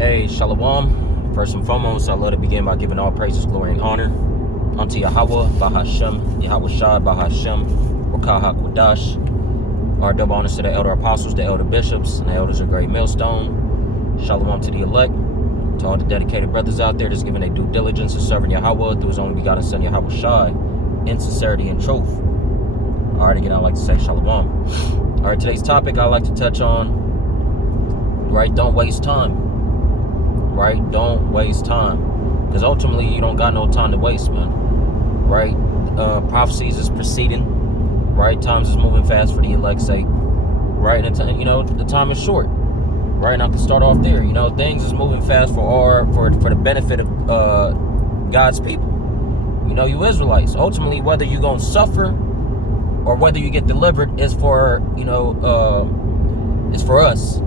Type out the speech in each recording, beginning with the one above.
Hey, Shalom. First and foremost, I love to begin by giving all praises, glory, and honor unto YAHAWAH, YAHAWASHI, YAHAWASHI, YAHAWASHI. Our double honors to the elder apostles, the elder bishops, and the elders of Great Millstone. Shalom to the elect, to all the dedicated brothers out there that's giving their due diligence in serving Yahawah through his only begotten son, YAHAWASHI, in sincerity and truth. All right, again, I'd like to say Shalom. All right, today's topic I'd like to touch on, right, don't waste time. Right? Don't waste time. Because ultimately, you don't got no time to waste, man. Right? Prophecies is proceeding. Right? Times is moving fast for the elect's sake. Right? And, the time is short. Right? And I can start off there. Things is moving fast for the benefit of God's people. You Israelites. Ultimately, whether you're going to suffer or whether you get delivered is for, is for us.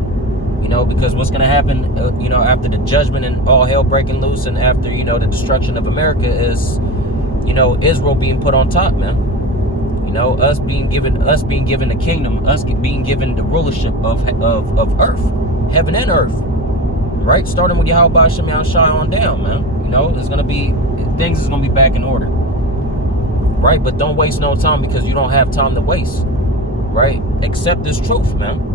Because what's going to happen, after the judgment and all hell breaking loose and after, the destruction of America is, Israel being put on top, man. Us being given the kingdom, us being given the rulership of earth, heaven and earth, right? Starting with YAHAWASHI on down, man. It's going to be, things is going to be back in order, right? But don't waste no time because you don't have time to waste, right? Accept this truth, man.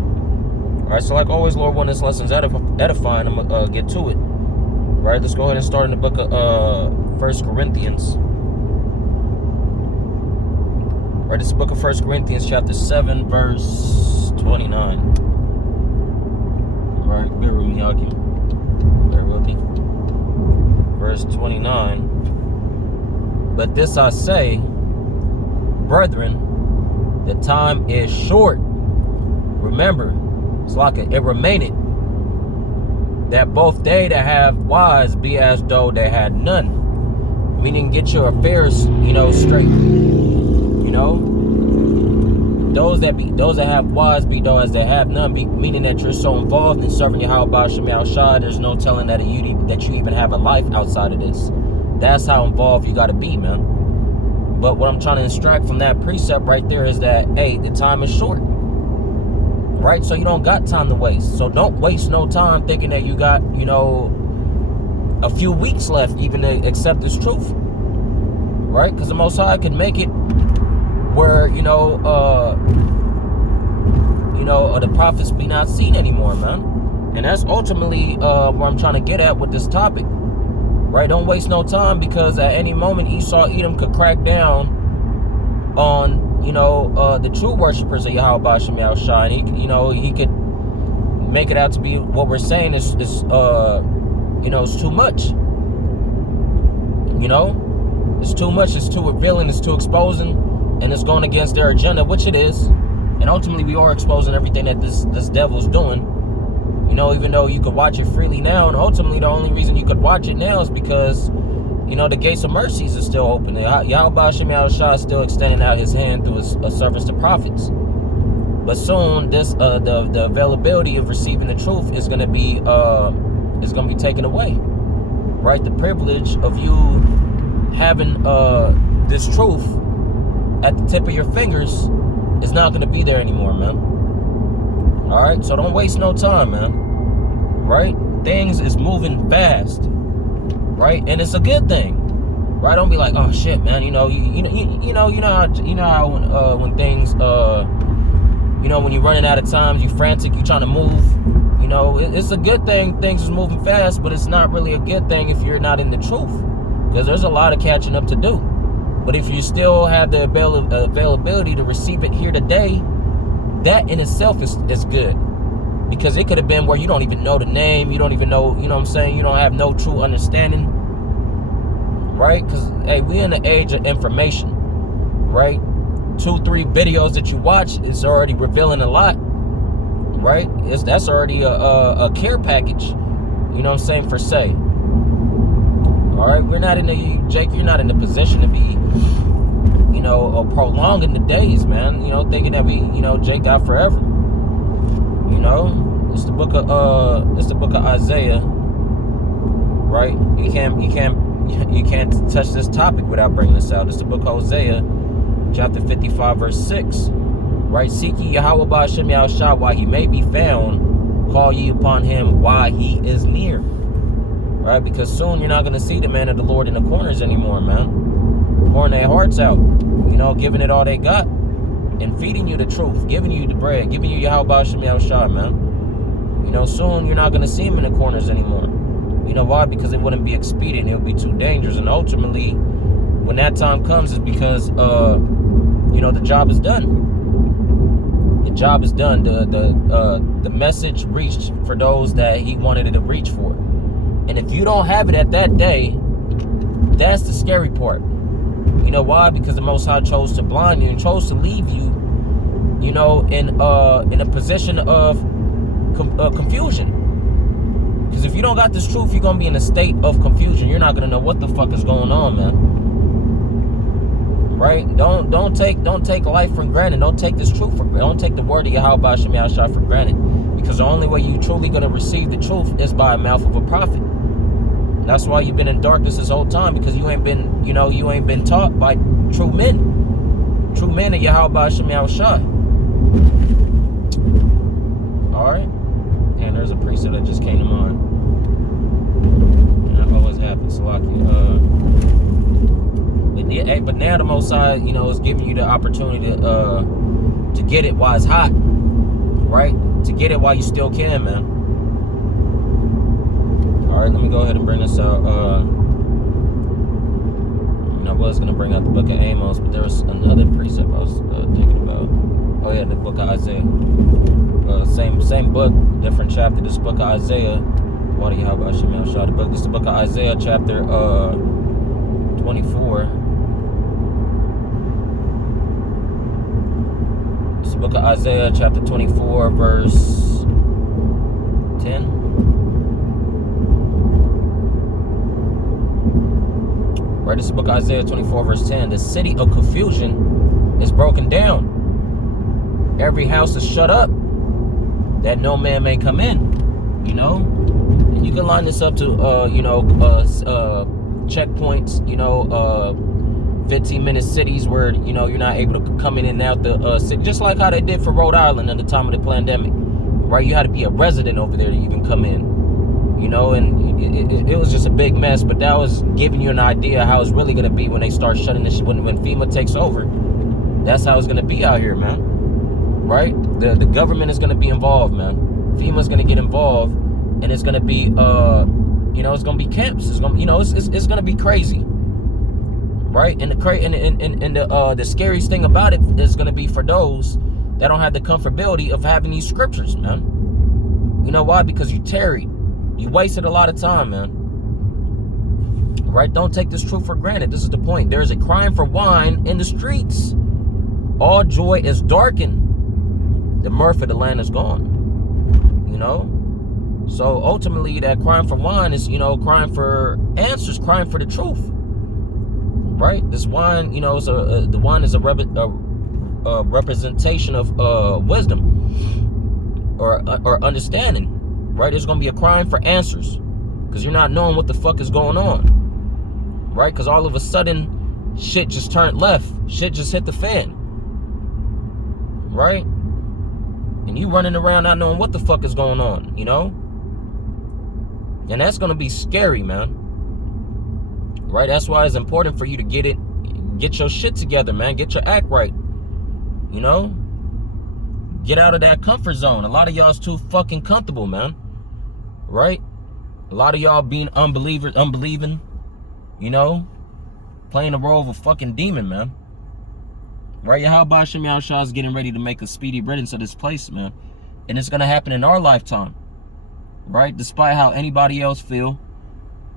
All right, so like always, Lord, when this lesson's edifying, I'm going to get to it. Right, let's go ahead and start in the book of 1 Corinthians. Right, this is the book of 1 Corinthians, chapter 7, verse 29. All right, bear with me, Aki. Bear with me. Verse 29. But this I say, brethren, the time is short. Remember, it's like it remaineth that both they that have wives be as though they had none. Meaning, get your affairs, straight. Those that have wives be though as they have none. Meaning that you're so involved in serving YAHAWASHI, there's no telling that you even have a life outside of this. That's how involved you got to be, man. But what I'm trying to extract from that precept right there is that, hey, the time is short. Right, so you don't got time to waste. So don't waste no time thinking that you got, a few weeks left even to accept this truth. Right, because the Most High can make it where the prophets be not seen anymore, man. And that's ultimately where I'm trying to get at with this topic. Right, don't waste no time because at any moment Esau Edom could crack down on the true worshipers of YAHAWASHI, and he could make it out to be what we're saying is it's too much. It's too much, it's too revealing, it's too exposing, and it's going against their agenda, which it is. And ultimately we are exposing everything that this devil's doing. Even though you could watch it freely now, and ultimately the only reason you could watch it now is because the gates of mercies are still open. YAHAWASHI is still extending out his hand through his service to prophets. But soon, this the availability of receiving the truth is going to be taken away. Right, the privilege of you having this truth at the tip of your fingers is not going to be there anymore, man. All right, so don't waste no time, man. Right, things is moving fast. Right, and it's a good thing. Right, don't be like, oh shit, man. You know how when things when you're running out of time, you frantic, you trying to move. It's a good thing. Things is moving fast, but it's not really a good thing if you're not in the truth, because there's a lot of catching up to do. But if you still have the availability to receive it here today, that in itself is good. Because it could have been where you don't even know the name, you don't even know, what I'm saying, you don't have no true understanding, right? Because, hey, we in the age of information, right? 2-3 videos that you watch is already revealing a lot, right? That's already a care package, for say. All right, we're not in Jake, you're not in the position to be, prolonging the days, man, thinking that Jake got forever. It's the book of Isaiah, right? You can't touch this topic without bringing this out. It's the book of Hosea, chapter 55, verse 6. Right? Seek ye YAHAWASHI while he may be found, call ye upon him while he is near. Right? Because soon you're not going to see the man of the Lord in the corners anymore, man. Pouring their hearts out, you know, giving it all they got and feeding you the truth, giving you the bread, giving you YAHAWASHI, man. You know, soon you're not going to see him in the corners anymore. You know why? Because it wouldn't be expedient. It would be too dangerous. And ultimately, when that time comes, it's because, you know, the job is done. The job is done. The message reached for those that he wanted it to reach for. And if you don't have it at that day, that's the scary part. You know why? Because the Most High chose to blind you and chose to leave you, you know, in a position of confusion. Because if you don't got this truth, you're gonna be in a state of confusion. You're not gonna know what the fuck is going on, man. Right? Don't take life for granted. Don't take this truth for granted. Don't take the word of YAHAWASHI for granted. Because the only way you truly gonna receive the truth is by the mouth of a prophet. That's why you've been in darkness this whole time, because you ain't been, you know, you ain't been taught by true men. True men of YAHAWASHI. Alright? And there's a precept that just came to mind. And that always happens, Salaki. But now the Most High, you know, is giving you the opportunity to get it while it's hot. Right? To get it while you still can, man. Alright, let me go ahead and bring this out. I was going to bring out the book of Amos, but there was another precept I was thinking about. Oh yeah, the book of Isaiah. Same book, different chapter. This book of Isaiah. What do you have about Shemel Shah? This is the book of Isaiah, chapter 24. This is the book of Isaiah, chapter 24, verse 10. Right, this is the book of Isaiah 24, verse 10. The city of confusion is broken down. Every house is shut up, that no man may come in. You know? And you can line this up to, you know, checkpoints, you know, 15-minute cities where, you know, you're not able to come in and out the city. Just like how they did for Rhode Island at the time of the pandemic. Right? You had to be a resident over there to even come in. You know, and it was just a big mess, but that was giving you an idea how it's really going to be when they start shutting this shit. When FEMA takes over, that's how it's going to be out here, man. Right? The government is going to be involved, man. FEMA's going to get involved, and it's going to be, you know, it's going to be camps. It's going to, you know, it's going to be crazy. Right? And the scariest thing about it is going to be for those that don't have the comfortability of having these scriptures, man. You know why? Because you tarried. You wasted a lot of time, man. Right? Don't take this truth for granted. This is the point. There is a crying for wine in the streets. All joy is darkened. The mirth of the land is gone. You know? So ultimately, that crying for wine is, you know, crying for answers, crying for the truth. Right? This wine, you know, is the wine is a representation of wisdom or understanding. Right? There's going to be a crying for answers because you're not knowing what the fuck is going on. Right? Because all of a sudden, shit just turned left. Shit just hit the fan. Right? And you running around not knowing what the fuck is going on, you know? And that's going to be scary, man. Right? That's why it's important for you to get your shit together, man. Get your act right. You know? Get out of that comfort zone. A lot of y'all's too fucking comfortable, man. Right? A lot of y'all being unbelieving, you know, playing the role of a fucking demon, man. Right? YAHAWASHI Shah is getting ready to make a speedy riddance of this place, man. And it's going to happen in our lifetime. Right? Despite how anybody else feel.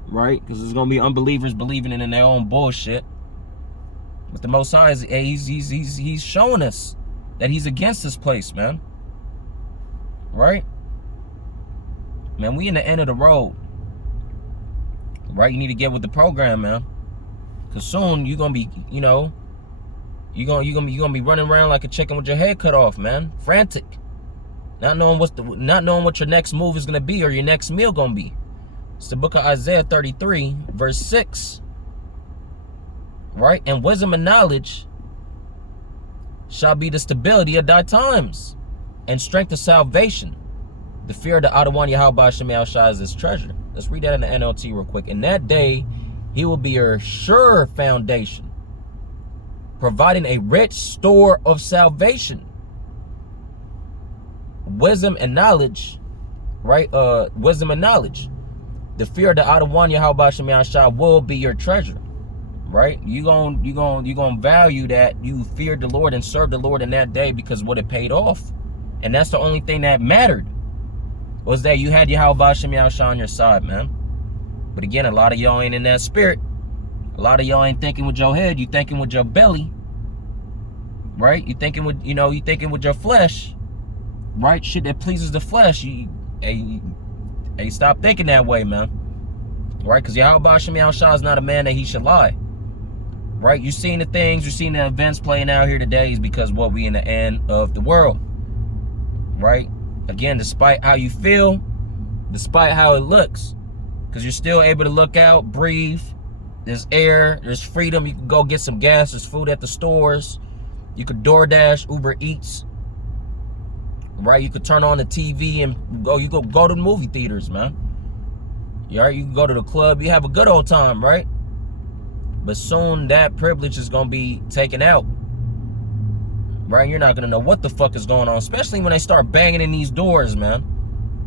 Right? Because there's going to be unbelievers believing in their own bullshit. But the Most High, he's showing us that he's against this place, man. Right? Man, we in the end of the road. Right? You need to get with the program, man. Cause soon you're gonna be, you know, you're gonna be running around like a chicken with your head cut off, man. Frantic. Not knowing what your next move is gonna be or your next meal gonna be. It's the book of Isaiah 33, verse 6. Right? And wisdom and knowledge shall be the stability of thy times, and strength of salvation. The fear of the Adawan YAHAWASHI is his treasure. Let's read that in the NLT real quick. In that day, he will be your sure foundation, providing a rich store of salvation, wisdom and knowledge, right? Wisdom and knowledge. The fear of the Adawan YAHAWASHI will be your treasure, right? You gonna value that you feared the Lord and served the Lord in that day because what it paid off, and that's the only thing that mattered, was that you had YAHAWASHI on your side, man. But again, a lot of y'all ain't in that spirit. A lot of y'all ain't thinking with your head. You thinking with your belly, right? You thinking with, you thinking with your flesh, right? Shit that pleases the flesh. Hey, stop thinking that way, man. Right? Because YAHAWASHI is not a man that he should lie. Right? You've seen the things, you've seen the events playing out here today is because what we in the end of the world. Right? Again, despite how you feel, despite how it looks, because you're still able to look out, breathe. There's air, there's freedom. You can go get some gas, there's food at the stores. You could DoorDash, Uber Eats. Right? You could turn on the TV and you go to the movie theaters, man. You can go to the club, you have a good old time, right? But soon that privilege is gonna be taken out. Right? You're not gonna know what the fuck is going on, especially when they start banging in these doors, man.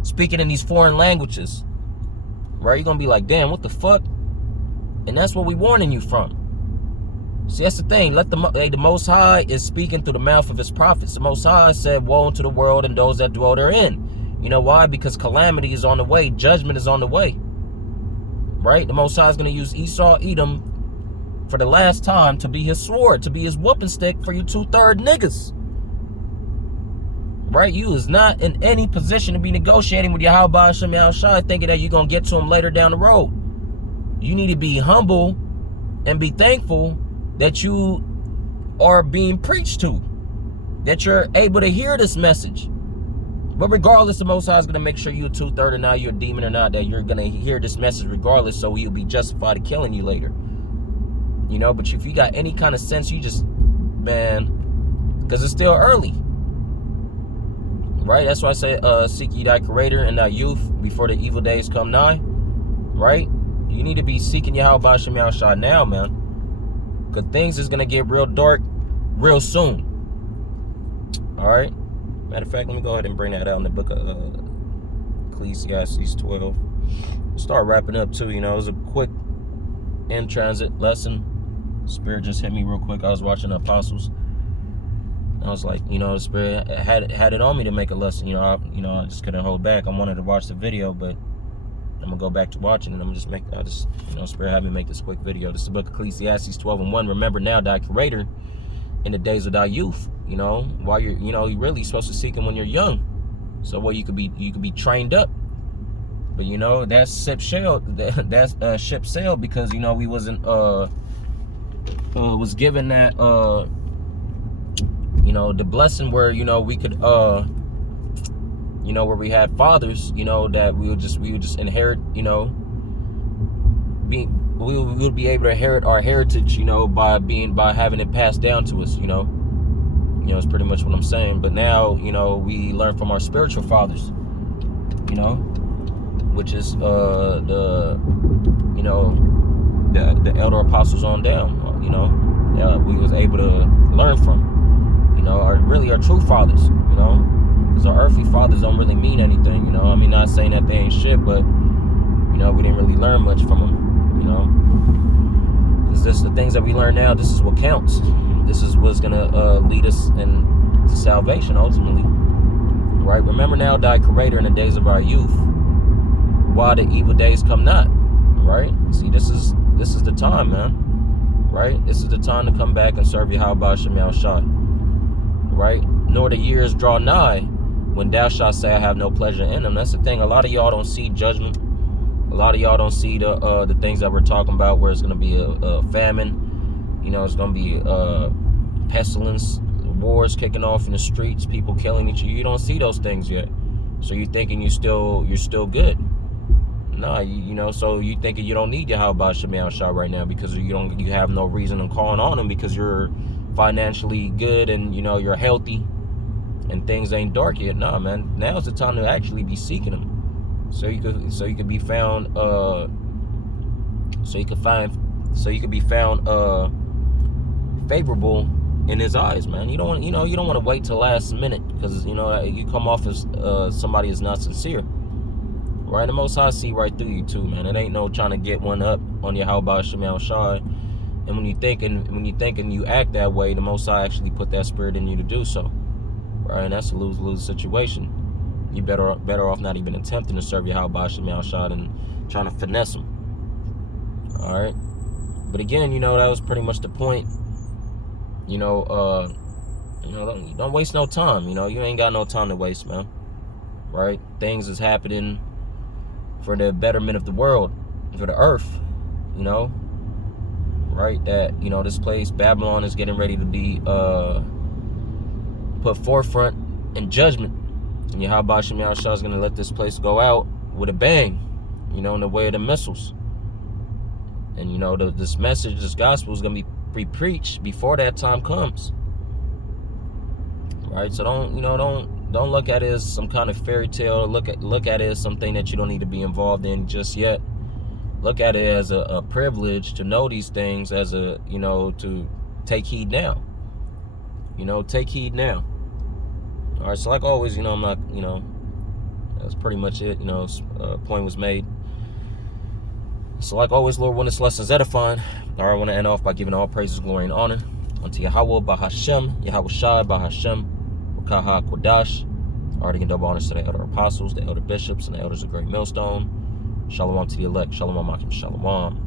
Speaking in these foreign languages. Right? You're gonna be like, damn, what the fuck? And that's what we warning you from. See, that's the thing. The Most High is speaking through the mouth of his prophets. The Most High said, woe unto the world and those that dwell therein. You know why? Because calamity is on the way. Judgment is on the way. Right? The Most High is going to use Esau, Edom, for the last time to be his sword, to be his whooping stick for you 2/3 niggas. Right? You is not in any position to be negotiating with YAHAWASHI thinking that you're going to get to him later down the road. You need to be humble and be thankful that you are being preached to, that you're able to hear this message. But regardless, the Most High is going to make sure you're 2/3 or not, you're a demon or not, that you're going to hear this message regardless, so he'll be justified in killing you later. But if you got any kind of sense, you just, man, because it's still early. Right? That's why I say, seek ye thy creator and thy youth before the evil days come nigh. Right? You need to be seeking YAHAWASHI now, man. Because things is going to get real dark real soon. Alright? Matter of fact, let me go ahead and bring that out in the book of Ecclesiastes 12. Start wrapping up too, it was a quick in transit lesson. Spirit just hit me real quick. I was watching the Apostles. I was like, the Spirit had it on me to make a lesson. I just couldn't hold back. I wanted to watch the video, but I'm gonna go back to watching it. Spirit had me make this quick video. This is the book of Ecclesiastes 12:1. Remember now thy creator in the days of thy youth. While you're, you're really supposed to seek him when you're young. So you could be trained up. But that ship sailed. That's ship sailed because we wasn't was given that the blessing where we could where we had fathers, that we would just inherit, we would be able to inherit our heritage, by having it passed down to us, it's pretty much what I'm saying. But now, we learn from our spiritual fathers, which is the elder apostles on down, we was able to learn from, our true fathers, because our earthly fathers don't really mean anything, not saying that they ain't shit, but, we didn't really learn much from them, because this is the things that we learn now. This is what counts. This is what's going to lead us to salvation, ultimately, right? Remember now thy creator in the days of our youth, while the evil days come not, right? See, this is the time, man, right? This is the time to come back and serve YAHAWASHI, right? Nor the years draw nigh when thou shalt say I have no pleasure in them. That's the thing. A lot of y'all don't see judgment. A lot of y'all don't see the things that we're talking about, where it's going to be a famine. It's going to be pestilence, wars kicking off in the streets, people killing each other. You don't see those things yet. So you're thinking you're still good. Nah, so you thinking you don't need YAHAWASHI right now because you have no reason in calling on him because you're financially good and you're healthy and things ain't dark yet. Nah, man, now's the time to actually be seeking him, so you could be found favorable in his eyes, man. You don't want to wait till last minute, because you come off as somebody is not sincere, right? The Most High see right through you too, man. It ain't no trying to get one up on YAHAWASHI, YAHAWASHI. And when you thinking you act that way, the Most High actually put that spirit in you to do so, right? And that's a lose-lose situation. You better off not even attempting to serve YAHAWASHI, YAHAWASHI, and trying to finesse him. All right. But again, that was pretty much the point. Don't waste no time. You ain't got no time to waste, man. Right? Things is happening for the betterment of the world, for the earth. Right? That this place, Babylon, is getting ready to be put forefront in judgment. And YAHAWASHI, YAHAWASHI is gonna let this place go out with a bang. In the way of the missiles. And this message, this gospel, is gonna be preached before that time comes. Right? So don't look at it as some kind of fairy tale. Look at it as something that you don't need to be involved in just yet. Look at it as a privilege to know these things, as to take heed now. Take heed now. All right. So like always, I'm not, that's pretty much it. Point was made. So like always, Lord, when this lesson is edifying, all right, I want to end off by giving all praises, glory, and honor unto Yahawah, Bahashem, Yahawashi, Bahashem, Wakaha, Quadash. All right, again, double honors to the elder apostles, the elder bishops, and the elders of Great Millstone. Shalom to the elect. Shalom, Akim, Shalom.